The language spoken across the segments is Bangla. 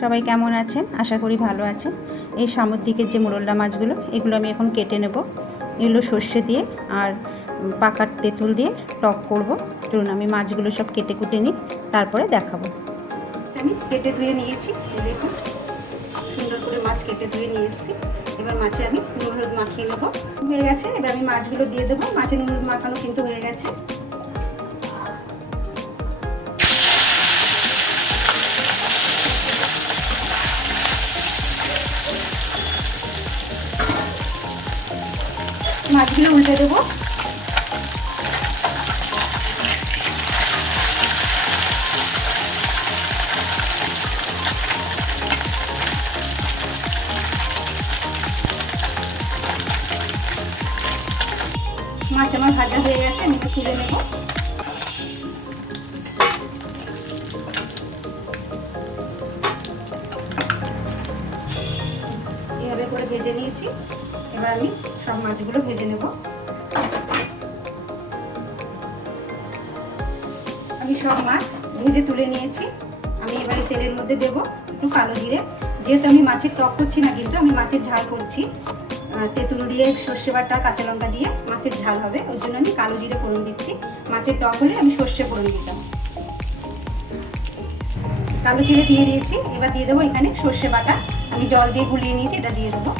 সবাই কেমন আছেন? আশা করি ভালো আছেন। এই সামুদ্রিকের যে মোরলা মাছগুলো, এগুলো আমি এখন কেটে নেব। এগুলো সর্ষে দিয়ে আর পাকা তেঁতুল দিয়ে টক করব। চলুন আমি মাছগুলো সব কেটে কুটে নিই, তারপরে দেখাবো। আমি কেটে ধুয়ে নিয়েছি, দেখুন সুন্দর করে মাছ কেটে ধুয়ে নিয়ে এসেছি। এবার মাছে আমি নুন হলুদ মাখিয়ে নেবো। হয়ে গেছে, এবার আমি মাছগুলো দিয়ে দেবো। মাছে নুন হলুদ মাখানো কিন্তু হয়ে গেছে। মাছগুলো উল্টে দেবো। মাছ আমার ভাজা হয়ে গেছে, আমি তুলে নেব। এভাবে করে ভেজে নিয়েছি। এবার আমি সব মাছগুলো ভেজে নেব। আমি সব মাছ ভেজে তুলে নিয়েছি। আমি এবারে তেলের মধ্যে দেব একটু কালো জিরে। যেহেতু আমি মাছের টক করছি না, কিন্তু আমি মাছের ঝাল করছি। তেঁতুল দিয়ে, সর্ষে বাটা, কাঁচা লঙ্কা দিয়ে মাছের ঝাল হবে, ওই জন্য আমি কালো জিরে ফোড়ন দিচ্ছি। মাছের টক হলে আমি সর্ষে ফোড়ন দিতাম। কালো জিরে দিয়ে দিয়েছি। এবার দিয়ে দেবো এখানে সর্ষে বাটা। আমি জল দিয়ে গুলিয়ে নিয়েছি, এটা দিয়ে দেবো।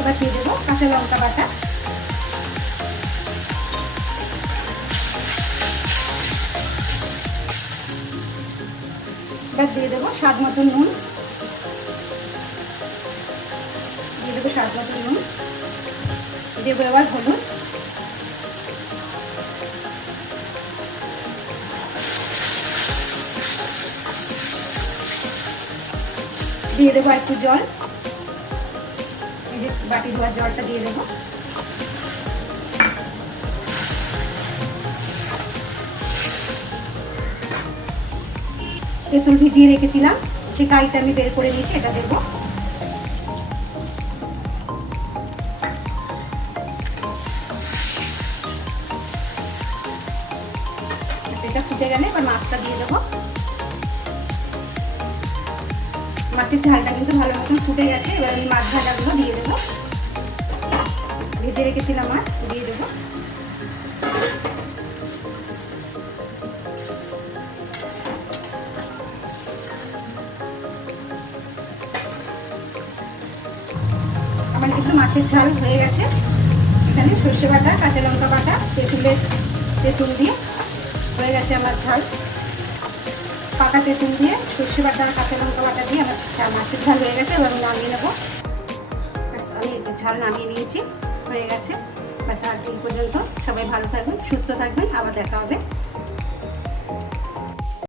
এবার দিয়ে দেবো কাঁচা লঙ্কা বাটা। এবার দিয়ে দেবো স্বাদ মতো নুন। দিয়ে দেবো স্বাদ মতো নুন। দেবো এবার হলুদ। দিয়ে দেবো একটু জল। এই যে বাটি ধোয়ার জলটা দিয়ে দেবো। তেঁতুল ভিজিয়ে রেখেছিলাম, সেই কাইটা আমি বের করে নিয়েছি, এটা দেবো। এটা ফুটে গেলে এবার মাছটা দিয়ে দেবো। মাছের ঝালটা কিন্তু ভালো মতন ফুটে গেছে। এবার আমি মাছ ভাজাগুলো দিয়ে দেবো। ভেজে রেখেছিলাম মাছ, দিয়ে দেবো। আমার কিন্তু মাছের ঝাল হয়ে গেছে। এখানে সর্ষে বাটা, কাঁচা লঙ্কা বাটা, তেঁতুল দিয়ে হয়ে গেছে আমার ঝাল। পাকা তেঁতুল দিয়ে, সর্ষে বাটা আর কাঁচা লঙ্কা বাটা দিয়ে আমার মাছের ঝাল হয়ে গেছে। এবার আমি নামিয়ে নেবো। ব্যাস, আমি ঝাল নামিয়ে নিয়েছি, হয়ে গেছে। ব্যাস, আজ এই পর্যন্ত। সবাই ভালো থাকবেন, সুস্থ থাকবেন, আবার দেখা হবে।